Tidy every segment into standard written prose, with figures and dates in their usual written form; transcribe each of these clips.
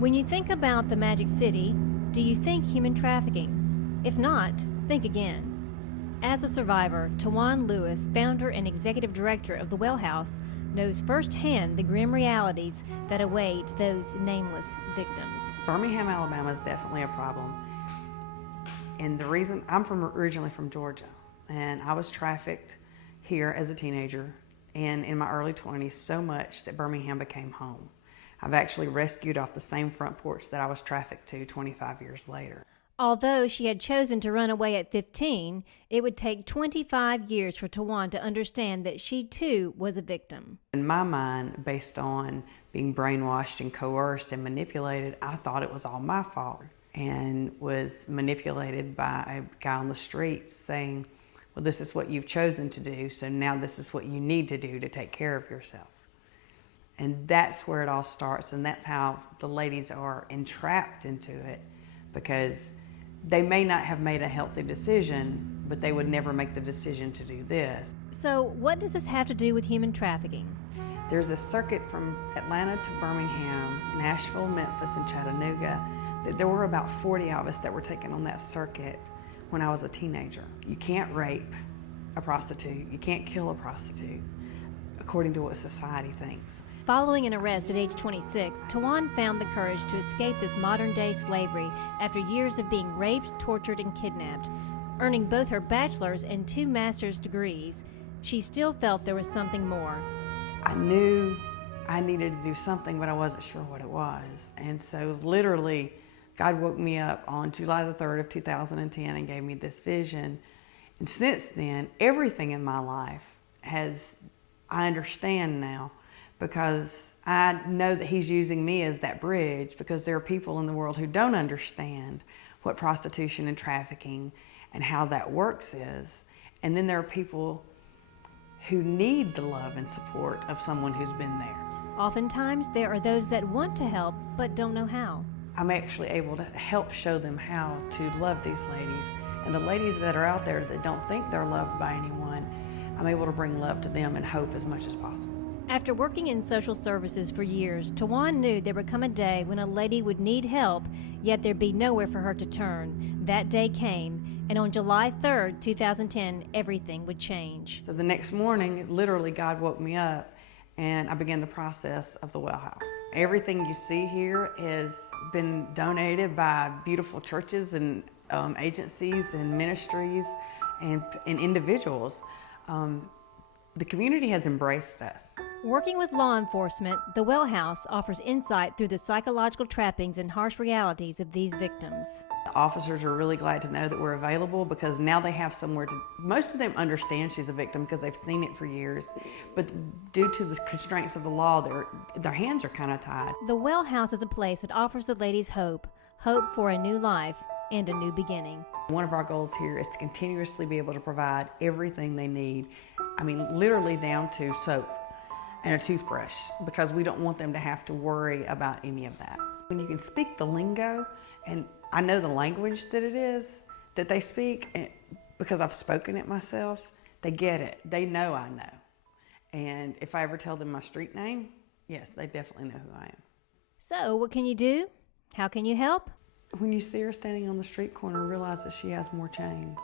When you think about the Magic City, do you think human trafficking? If not, think again. As a survivor, Tawan Lewis, founder and executive director of the Wellhouse, knows firsthand the grim realities that await those nameless victims. Birmingham, Alabama is definitely a problem. And the reason, I'm originally from Georgia, and I was trafficked here as a teenager and in my early 20s so much that Birmingham became home. I've actually rescued off the same front porch that I was trafficked to 25 years later. Although she had chosen to run away at 15, it would take 25 years for Tawan to understand that she too was a victim. In my mind, based on being brainwashed and coerced and manipulated, I thought it was all my fault and was manipulated by a guy on the streets saying, well, this is what you've chosen to do, so now this is what you need to do to take care of yourself. And that's where it all starts, and that's how the ladies are entrapped into it, because they may not have made a healthy decision, but they would never make the decision to do this. So what does this have to do with human trafficking? There's a circuit from Atlanta to Birmingham, Nashville, Memphis, and Chattanooga. There were about 40 of us that were taken on that circuit when I was a teenager. You can't rape a prostitute. You can't kill a prostitute, according to what society thinks. Following an arrest at age 26, Tawan found the courage to escape this modern-day slavery after years of being raped, tortured, and kidnapped. Earning both her bachelor's and 2 master's degrees, she still felt there was something more. I knew I needed to do something, but I wasn't sure what it was. And so literally, God woke me up on July the 3rd of 2010 and gave me this vision. And since then, everything in my life I understand now, because I know that He's using me as that bridge, because there are people in the world who don't understand what prostitution and trafficking and how that works is. And then there are people who need the love and support of someone who's been there. Oftentimes, there are those that want to help but don't know how. I'm actually able to help show them how to love these ladies. And the ladies that are out there that don't think they're loved by anyone, I'm able to bring love to them and hope as much as possible. After working in social services for years, Tawan knew there would come a day when a lady would need help, yet there'd be nowhere for her to turn. That day came, and on July 3rd, 2010, everything would change. So the next morning, literally, God woke me up, and I began the process of the Wellhouse. Everything you see here has been donated by beautiful churches and agencies and ministries and individuals. The community has embraced us. Working with law enforcement, the Wellhouse offers insight through the psychological trappings and harsh realities of these victims. The officers are really glad to know that we're available, because now they have somewhere to, most of them understand she's a victim because they've seen it for years, but due to the constraints of the law, their hands are kind of tied. The Wellhouse is a place that offers the ladies hope for a new life and a new beginning. One of our goals here is to continuously be able to provide everything they need. I mean, literally down to soap and a toothbrush, because we don't want them to have to worry about any of that. When you can speak the lingo, and I know the language that it is that they speak, because I've spoken it myself, they get it. They know I know. And if I ever tell them my street name, yes, they definitely know who I am. So what can you do? How can you help? When you see her standing on the street corner, realize that she has more chains.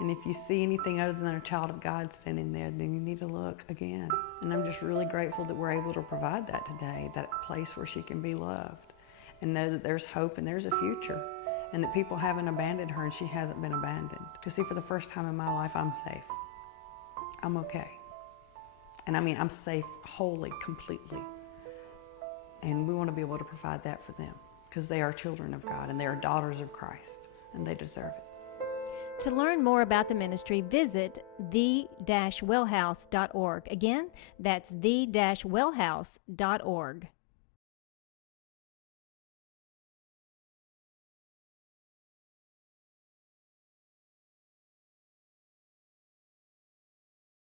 And if you see anything other than a child of God standing there, then you need to look again. And I'm just really grateful that we're able to provide that today, that place where she can be loved and know that there's hope and there's a future, and that people haven't abandoned her and she hasn't been abandoned. Because see, for the first time in my life, I'm safe. I'm okay. And I mean, I'm safe wholly, completely. And we want to be able to provide that for them, because they are children of God and they are daughters of Christ, and they deserve it. To learn more about the ministry, visit the-wellhouse.org. Again, that's the-wellhouse.org.